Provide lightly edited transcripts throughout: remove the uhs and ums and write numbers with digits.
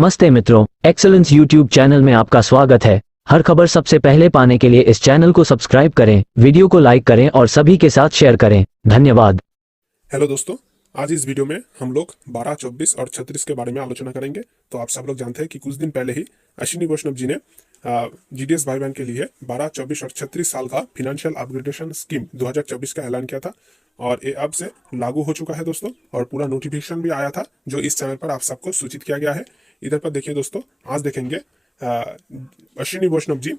नमस्ते मित्रों, excellence YouTube channel में आपका स्वागत है। हर खबर सबसे पहले पाने के लिए इस चैनल को सब्सक्राइब करें, वीडियो को लाइक करें और सभी के साथ शेयर करें। धन्यवाद। हेलो दोस्तों, आज इस वीडियो में हम लोग 12, 24 और 36 के बारे में आलोचना करेंगे। तो आप सब लोग जानते हैं कि कुछ दिन पहले ही अश्विनी वैष्णव जी ने जीडीएस भाई बहन के लिए 12, 24 और 36 साल का फिनेंशियल अपग्रेडेशन स्कीम 2024 का ऐलान किया था और ये अब से लागू हो चुका है दोस्तों। और पूरा नोटिफिकेशन भी आया था जो इस चैनल पर आप सबको सूचित किया गया है। इधर पर देखिए दोस्तों, आज देखेंगे अश्विनी वैष्णव जी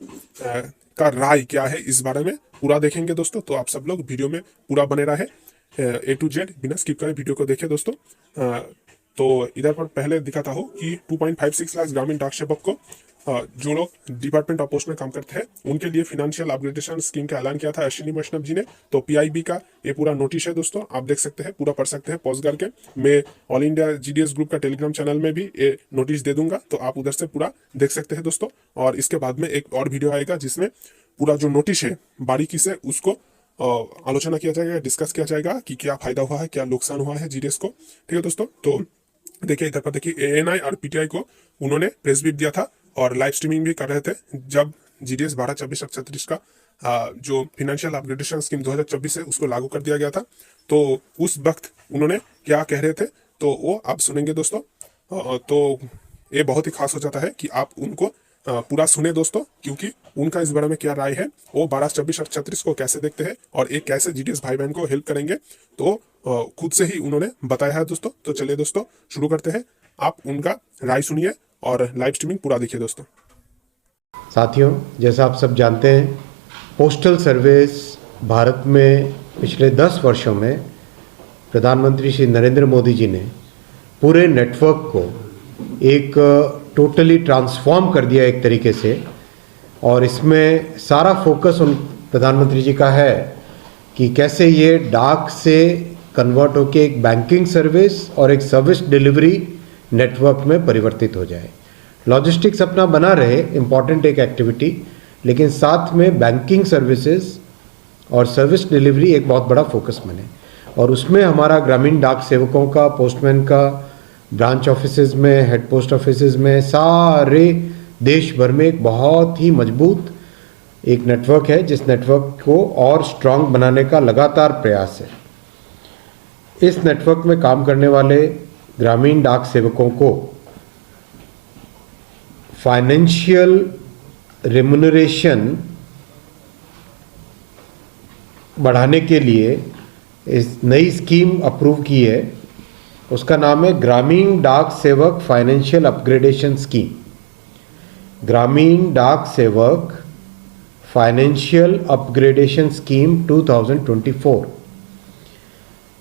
का राय क्या है इस बारे में, पूरा देखेंगे दोस्तों। तो आप सब लोग वीडियो में पूरा बने रहे, A to Z बिना स्किप करें वीडियो को देखें दोस्तों। तो इधर पर पहले दिखाता हूँ कि 2.56 लाख ग्रामीण डाक सेवक को जो लोग डिपार्टमेंट ऑफ पोस्ट में काम करते हैं उनके लिए फिनेंशियल अपग्रेडेशन स्कीम का ऐलान किया था अश्विनी वैष्णव जी ने। तो पीआईबी का ये पूरा नोटिस है दोस्तों, आप देख सकते हैं, पूरा पढ़ सकते हैं पॉज करके। मैं ऑल इंडिया जीडीएस ग्रुप का टेलीग्राम चैनल में भी ये नोटिस दे दूंगा, तो आप उधर से पूरा देख सकते हैं दोस्तों। और इसके बाद में एक और वीडियो आएगा जिसमें पूरा जो नोटिस है बारीकी से उसको आलोचना किया जाएगा, डिस्कस किया जाएगा कि क्या फायदा हुआ है, क्या नुकसान हुआ है जीडीएस को। ठीक है दोस्तों, तो देखिए इधर पर देखिए एएनआई और पीटीआई को उन्होंने प्रेस ब्रीफ दिया था और लाइव स्ट्रीमिंग भी कर रहे थे जब जीडीएस 12, 24 और 36 का जो फिनेंशियल अपग्रेडेशन स्कीम 2024 है उसको लागू कर दिया गया था। तो उस वक्त उन्होंने क्या कह रहे थे तो वो आप सुनेंगे दोस्तों। तो ये बहुत ही खास हो जाता है कि आप उनको पूरा सुने दोस्तों, क्योंकि उनका इस बारे में क्या राय है, वो 12, 24 और 36 को कैसे देखते हैं और एक कैसे जीडीएस भाई बहन को हेल्प करेंगे, तो खुद से ही उन्होंने बताया है दोस्तों। तो चलिए दोस्तों शुरू करते हैं, आप उनका राय सुनिए और लाइव स्ट्रीमिंग पूरा देखिए दोस्तों। साथियों, जैसा आप सब जानते हैं, पोस्टल सर्विस भारत में पिछले 10 वर्षों में प्रधानमंत्री श्री नरेंद्र मोदी जी ने पूरे नेटवर्क को एक टोटली ट्रांसफॉर्म कर दिया एक तरीके से। और इसमें सारा फोकस उन प्रधानमंत्री जी का है कि कैसे ये डाक से कन्वर्ट होके एक बैंकिंग सर्विस और एक सर्विस डिलीवरी नेटवर्क में परिवर्तित हो जाए। लॉजिस्टिक्स अपना बना रहे, इम्पॉर्टेंट एक एक्टिविटी, लेकिन साथ में बैंकिंग सर्विसेज और सर्विस डिलीवरी एक बहुत बड़ा फोकस बने। और उसमें हमारा ग्रामीण डाक सेवकों का, पोस्टमैन का, ब्रांच ऑफिसेज में, हेड पोस्ट ऑफिसेज में, सारे देश भर में एक बहुत ही मजबूत एक नेटवर्क है, जिस नेटवर्क को और स्ट्रांग बनाने का लगातार प्रयास है। इस नेटवर्क में काम करने वाले ग्रामीण डाक सेवकों को फाइनेंशियल रेम्यूनरेशन बढ़ाने के लिए इस नई स्कीम अप्रूव की है। उसका नाम है ग्रामीण डाक सेवक फाइनेंशियल अपग्रेडेशन स्कीम। ग्रामीण डाक सेवक फाइनेंशियल अपग्रेडेशन स्कीम 2024।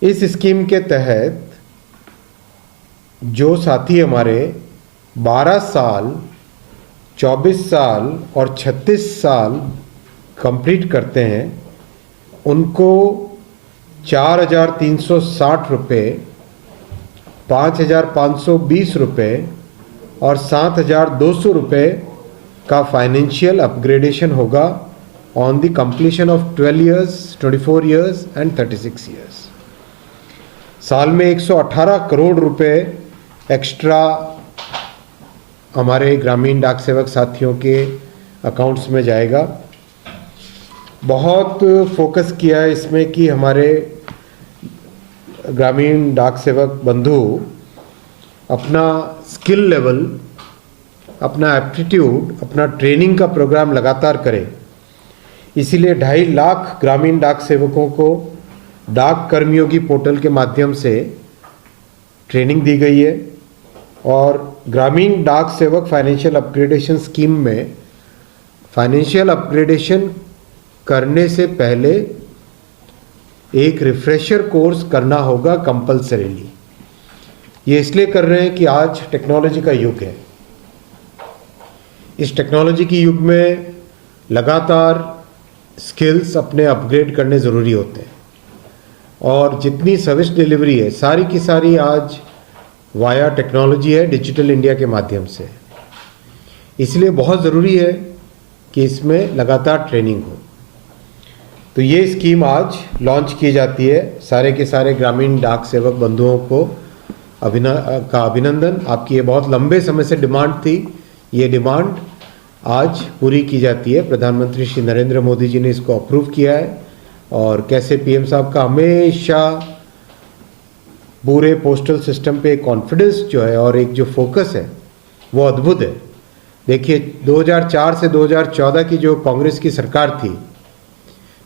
इस स्कीम के तहत जो साथी हमारे 12 साल, 24 साल और 36 साल कंप्लीट करते हैं उनको 4,360 रुपये, 5,520 रुपये और 7,200 रुपये का फाइनेंशियल अपग्रेडेशन होगा on the completion of 12 years, 24 years and 36 years. साल में 118 करोड़ रुपए एक्स्ट्रा हमारे ग्रामीण डाक सेवक साथियों के अकाउंट्स में जाएगा। बहुत फोकस किया है इसमें कि हमारे ग्रामीण डाक सेवक बंधु अपना स्किल लेवल, अपना एप्टीट्यूड, अपना ट्रेनिंग का प्रोग्राम लगातार करें। इसीलिए 2.5 लाख ग्रामीण डाक सेवकों को डाक कर्मयोगी पोर्टल के माध्यम से ट्रेनिंग दी गई है। और ग्रामीण डाक सेवक फाइनेंशियल अपग्रेडेशन स्कीम में फाइनेंशियल अपग्रेडेशन करने से पहले एक रिफ्रेशर कोर्स करना होगा कंपल्सरीली। ये इसलिए कर रहे हैं कि आज टेक्नोलॉजी का युग है। इस टेक्नोलॉजी के युग में लगातार स्किल्स अपने अपग्रेड करने ज़रूरी होते हैं। और जितनी सर्विस डिलीवरी है सारी की सारी आज वाया टेक्नोलॉजी है, डिजिटल इंडिया के माध्यम से। इसलिए बहुत ज़रूरी है कि इसमें लगातार ट्रेनिंग हो। तो ये स्कीम आज लॉन्च की जाती है सारे के सारे ग्रामीण डाक सेवक बंधुओं को अभिनंदन। आपकी ये बहुत लंबे समय से डिमांड थी, ये डिमांड आज पूरी की जाती है। प्रधानमंत्री श्री नरेंद्र मोदी जी ने इसको अप्रूव किया है और कैसे पीएम साहब का हमेशा पूरे पोस्टल सिस्टम पे कॉन्फिडेंस जो है और एक जो फोकस है वो अद्भुत है। देखिए 2004 से 2014 की जो कांग्रेस की सरकार थी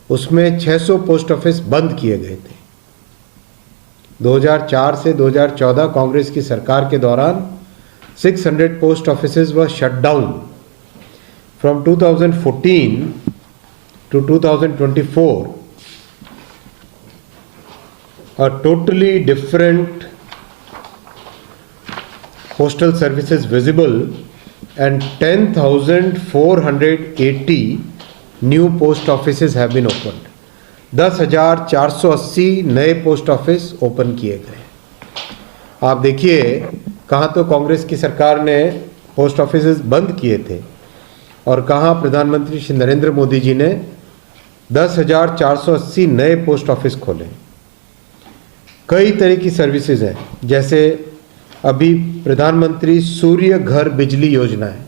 उसमें 600 पोस्ट ऑफिस बंद किए गए थे। 2004 से 2014 कांग्रेस की सरकार के दौरान 600 post offices were shut down. From 2014 to 2024 a totally different postal services visible and 10,480 new post offices have been opened. 10,480 नए पोस्ट ऑफिस ओपन किए गए। आप देखिए कहाँ तो कांग्रेस की सरकार ने पोस्ट ऑफिस बंद किए थे और कहाँ प्रधानमंत्री श्री नरेंद्र मोदी जी ने 10,480 नए पोस्ट ऑफिस खोले। कई तरह की सर्विसेज हैं, जैसे अभी प्रधानमंत्री सूर्य घर बिजली योजना है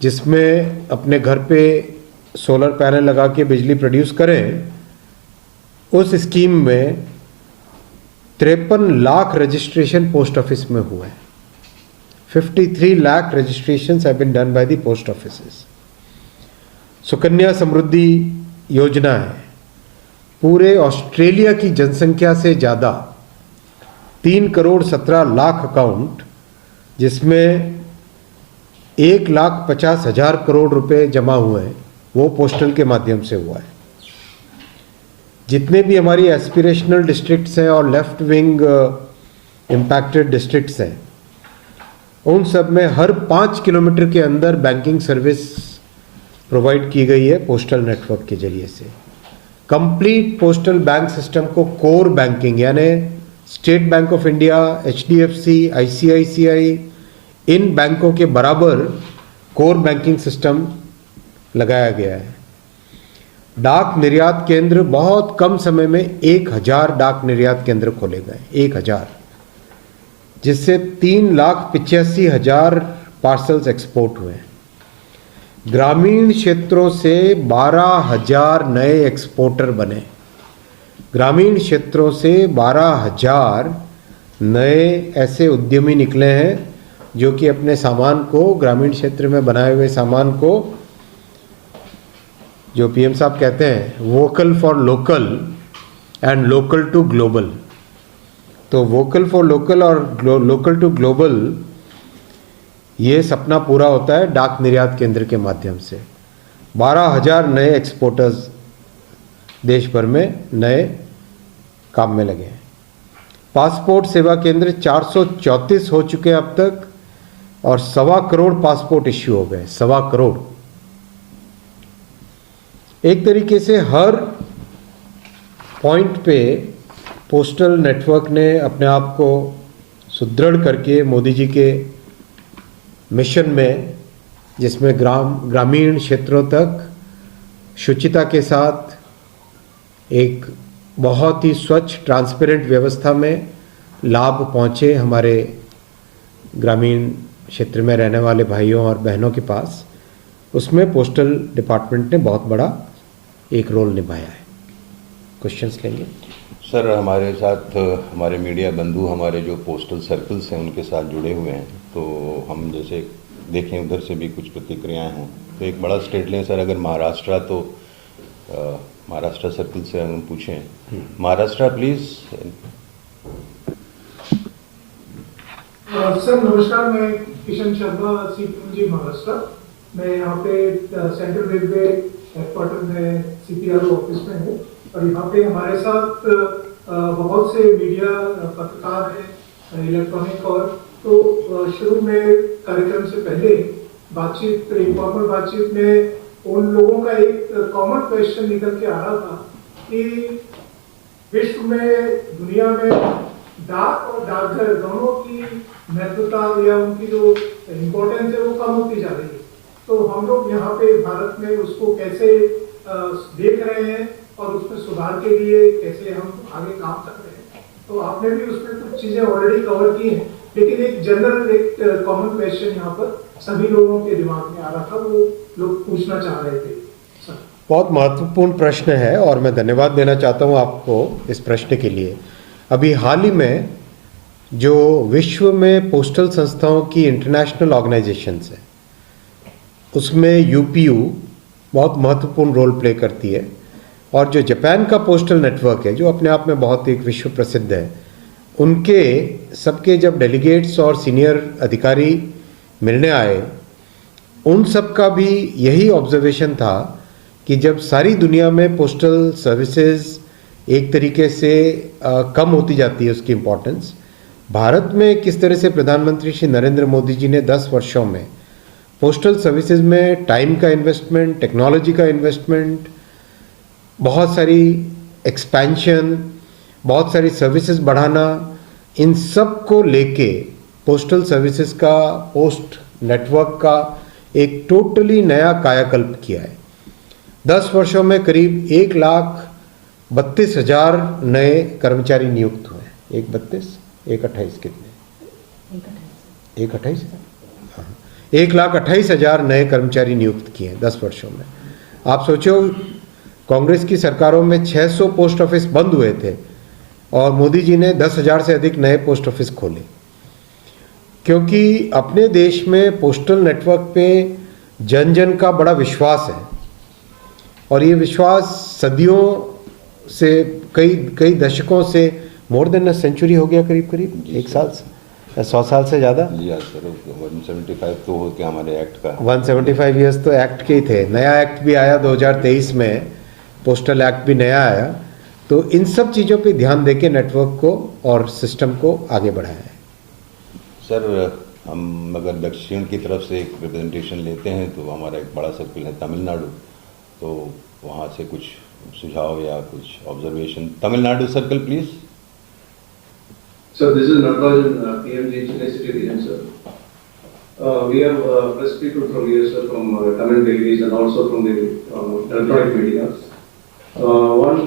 जिसमें अपने घर पे सोलर पैनल लगा के बिजली प्रोड्यूस करें। उस स्कीम में 53 लाख रजिस्ट्रेशन पोस्ट ऑफिस में हुआ है। 53 lakh registrations have been done by the post offices. Sukanya Samriddhi Yojana है, पूरे ऑस्ट्रेलिया की जनसंख्या से ज़्यादा 3,17,00,000 अकाउंट, जिसमें 1,50,000 करोड़ रुपए जमा हुए हैं, वो पोस्टल के माध्यम से हुआ है। जितने भी हमारी एस्पिरेशनल डिस्ट्रिक्ट्स हैं और लेफ्ट विंग इम्पैक्टेड डिस्ट्रिक्ट्स हैं, उन सब में हर 5 किलोमीटर के अंदर बैंकिंग सर्विस प्रोवाइड की गई है पोस्टल नेटवर्क के जरिए से। कंप्लीट पोस्टल बैंक सिस्टम को कोर बैंकिंग यानी state bank of India, HDFC, ICICI, इन बैंकों के बराबर कोर बैंकिंग सिस्टम लगाया गया है। डाक निर्यात केंद्र बहुत कम समय में 1,000 डाक निर्यात केंद्र खोले गए, 1,000, जिससे 3,85,000 पार्सल्स एक्सपोर्ट हुए। ग्रामीण क्षेत्रों से 12,000 नए एक्सपोर्टर बने। ग्रामीण क्षेत्रों से 12,000 नए ऐसे उद्यमी निकले हैं जो कि अपने सामान को, ग्रामीण क्षेत्र में बनाए हुए सामान को, जो पीएम साहब कहते हैं vocal for local and local to global, तो वोकल फॉर लोकल और लोकल टू ग्लोबल, ये सपना पूरा होता है डाक निर्यात केंद्र के माध्यम से। 12,000 नए एक्सपोर्टर्स देश भर में नए काम में लगे हैं। पासपोर्ट सेवा केंद्र 434 हो चुके हैं अब तक और 1.25 करोड़ पासपोर्ट इश्यू हो गए, 1.25 करोड़। एक तरीके से हर पॉइंट पे पोस्टल नेटवर्क ने अपने आप को सुदृढ़ करके मोदी जी के मिशन में, जिसमें ग्रामीण क्षेत्रों तक शुचिता के साथ एक बहुत ही स्वच्छ ट्रांसपेरेंट व्यवस्था में लाभ पहुँचे हमारे ग्रामीण क्षेत्र में रहने वाले भाइयों और बहनों के पास, उसमें पोस्टल डिपार्टमेंट ने बहुत बड़ा एक रोल निभाया है। क्वेश्चंस लेंगे सर। हमारे साथ हमारे मीडिया बंधु, हमारे जो पोस्टल सर्कल्स हैं उनके साथ जुड़े हुए हैं, तो हम जैसे देखें उधर से भी कुछ प्रतिक्रियाएं हैं। तो एक बड़ा स्टेट लें सर, अगर महाराष्ट्र, तो महाराष्ट्र सर्कल से हम पूछें, महाराष्ट्र प्लीज। सर नमस्कार, मैं किशन शर्मा, CPMG महाराष्ट्र। मैं यहाँ पे सेंट्रल रेलवे हेडक्वार्टर में CPRO ऑफिस में हूँ और यहाँ पे हमारे साथ बहुत से मीडिया पत्रकार हैं, इलेक्ट्रॉनिक, और तो शुरू में कार्यक्रम से पहले बातचीत, इनफॉर्मल बातचीत में उन लोगों का एक कॉमन क्वेश्चन निकल के आ रहा था कि विश्व में, दुनिया में डाक और डाकघर दोनों की महत्वता या उनकी जो इम्पोर्टेंस है वो कम होती जा रही है। तो हम लोग यहाँ पे भारत में उसको कैसे देख रहे हैं और उसमें सुधार के लिए कैसे हम आगे काम कर रहे हैं। तो आपने भी उसमें कुछ चीजें ऑलरेडी कवर की हैं, लेकिन एक जनरल एक कॉमन क्वेश्चन यहाँ पर सभी लोगों के दिमाग में आ रहा था, वो लोग पूछना चाह रहे थे सर। बहुत महत्वपूर्ण प्रश्न है और मैं धन्यवाद देना चाहता हूँ आपको इस प्रश्न के लिए। अभी हाल ही में जो विश्व में पोस्टल संस्थाओं की इंटरनेशनल ऑर्गेनाइजेशंस है, उसमें यूपीयू बहुत महत्वपूर्ण रोल प्ले करती है, और जो जापान का पोस्टल नेटवर्क है जो अपने आप में बहुत एक विश्व प्रसिद्ध है, उनके सबके जब डेलीगेट्स और सीनियर अधिकारी मिलने आए, उन सब का भी यही ऑब्जर्वेशन था कि जब सारी दुनिया में पोस्टल सर्विसेज एक तरीके से कम होती जाती है उसकी इम्पोर्टेंस, भारत में किस तरह से प्रधानमंत्री श्री नरेंद्र मोदी जी ने 10 वर्षों में पोस्टल सर्विसेज में टाइम का इन्वेस्टमेंट, टेक्नोलॉजी का इन्वेस्टमेंट, बहुत सारी एक्सपेंशन, बहुत सारी सर्विसेज बढ़ाना, इन सब को लेके पोस्टल सर्विसेज का, पोस्ट नेटवर्क का एक टोटली नया कायाकल्प किया है। 10 वर्षों में करीब 1,32,000 नए कर्मचारी नियुक्त हुए। 1,32,000 कितने? 1,28,000 1,28,000 नए कर्मचारी नियुक्त किए 10 वर्षों में। आप सोचो, कांग्रेस की सरकारों में 600 पोस्ट ऑफिस बंद हुए थे और मोदी जी ने 10,000 से अधिक नए पोस्ट ऑफिस खोले, क्योंकि अपने देश में पोस्टल नेटवर्क पे जन जन का बड़ा विश्वास है, और ये विश्वास सदियों से, कई दशकों से, मोर देन अ सेंचुरी हो गया, करीब 100 साल से ज़्यादा। जी हाँ सर, 175 तो हो गया हमारे एक्ट का। 175 ईयर्स तो एक्ट के ही थे। नया एक्ट भी आया 2023 में, पोस्टल एक्ट भी नया आया। तो इन सब चीज़ों पे ध्यान देके नेटवर्क को और सिस्टम को आगे बढ़ाया है। सर, हम अगर दक्षिण की तरफ से एक रिप्रेजेंटेशन लेते हैं तो हमारा एक बड़ा सर्कल है तमिलनाडु, तो वहाँ से कुछ सुझाव या कुछ observation. Tamil Nadu circle please. So this is Natarajan, PMG Chennai City region, sir. We have press people from here, sir, from Tamil dailies and also from the electronic media. One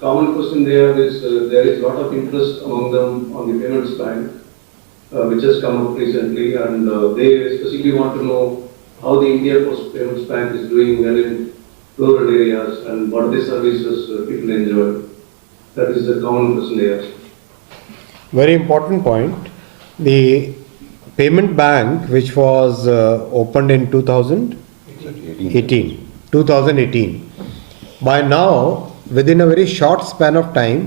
common question there is there is a lot of interest among them on the payments bank, which has come up recently, and they specifically want to know how the India Post Payments Bank is doing well in rural areas and what the services people enjoy. That is the common question there. Very important point. The payment bank, which was opened in 2018, by now, within a very short span of time,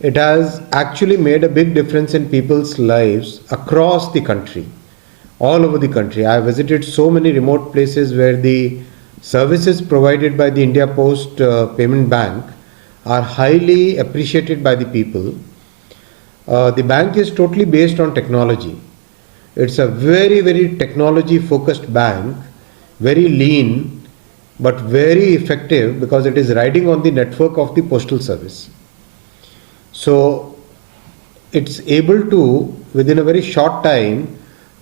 it has actually made a big difference in people's lives across the country, all over the country. I have visited so many remote places where the services provided by the India Post Payment Bank are highly appreciated by the people. The bank is totally based on technology. It's a very, very technology focused bank, very lean, but very effective because it is riding on the network of the postal service. So it's able to, within a very short time,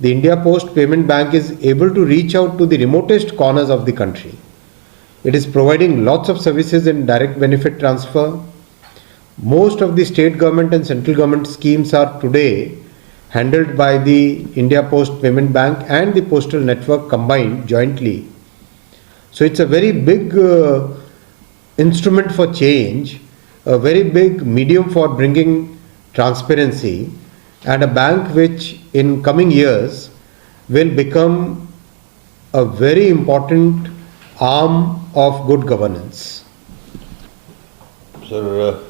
the India Post Payment Bank is able to reach out to the remotest corners of the country. It is providing lots of services in direct benefit transfer. Most of the state government and central government schemes are today handled by the India Post Payment Bank and the postal network combined jointly. So it's a very big instrument for change, a very big medium for bringing transparency, and a bank which in coming years will become a very important arm of good governance. Sir,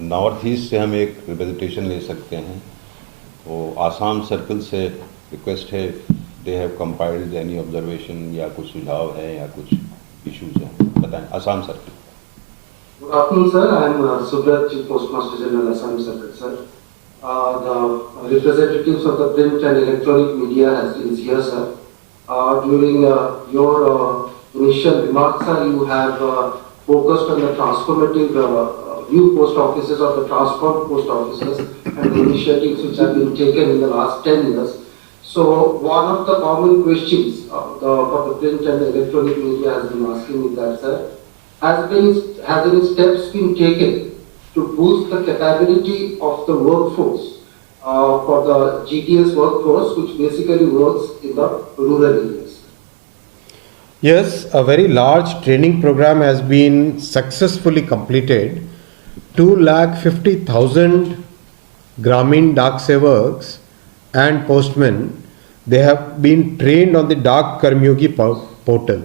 north east से हम एक representation ले सकते हैं, तो Assam circle से request है, they have compiled any observation या कुछ सुझाव है या कुछ इश्यूज हैं, बताएं। Assam circle. Good afternoon, sir. I am Subrat, Chief Postmaster General, Assam Circuit, sir. The representatives of the print and electronic media has been here, sir. During your initial remarks, sir, you have focused on the transformative new post offices or the transformed post offices and the initiatives which have been taken in the last 10 years. So one of the common questions for the print and the electronic media has been asking is that, sir, has any steps been taken to boost the capability of the workforce for the GTS workforce, which basically works in the rural areas. Yes, a very large training program has been successfully completed. 250,000 Gramin Dak Sevaks and postmen, they have been trained on the Dak Karmyogi portal.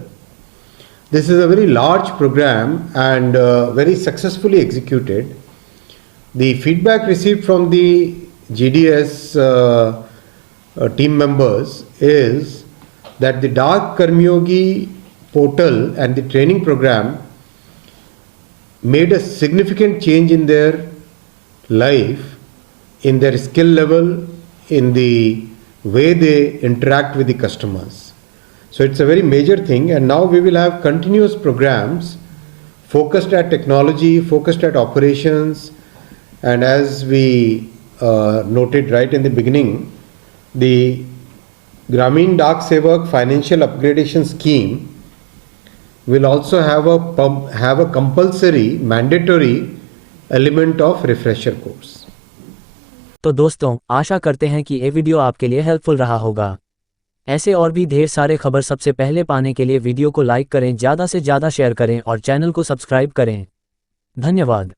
This is a very large program and very successfully executed. The feedback received from the GDS team members is that the Dak Karmyogi portal and the training program made a significant change in their life, in their skill level, in the way they interact with the customers. So it's a very major thing, and now we will have continuous programs focused at technology, focused at operations, and as we noted right in the beginning, the Gramin Dak Sevak financial upgradation scheme will also have a compulsory, mandatory element of refresher course. तो दोस्तों, आशा करते हैं कि ये video आपके लिए helpful रहा होगा। ऐसे और भी ढेर सारे खबर सबसे पहले पाने के लिए वीडियो को लाइक करें, ज़्यादा से ज़्यादा शेयर करें और चैनल को सब्सक्राइब करें। धन्यवाद।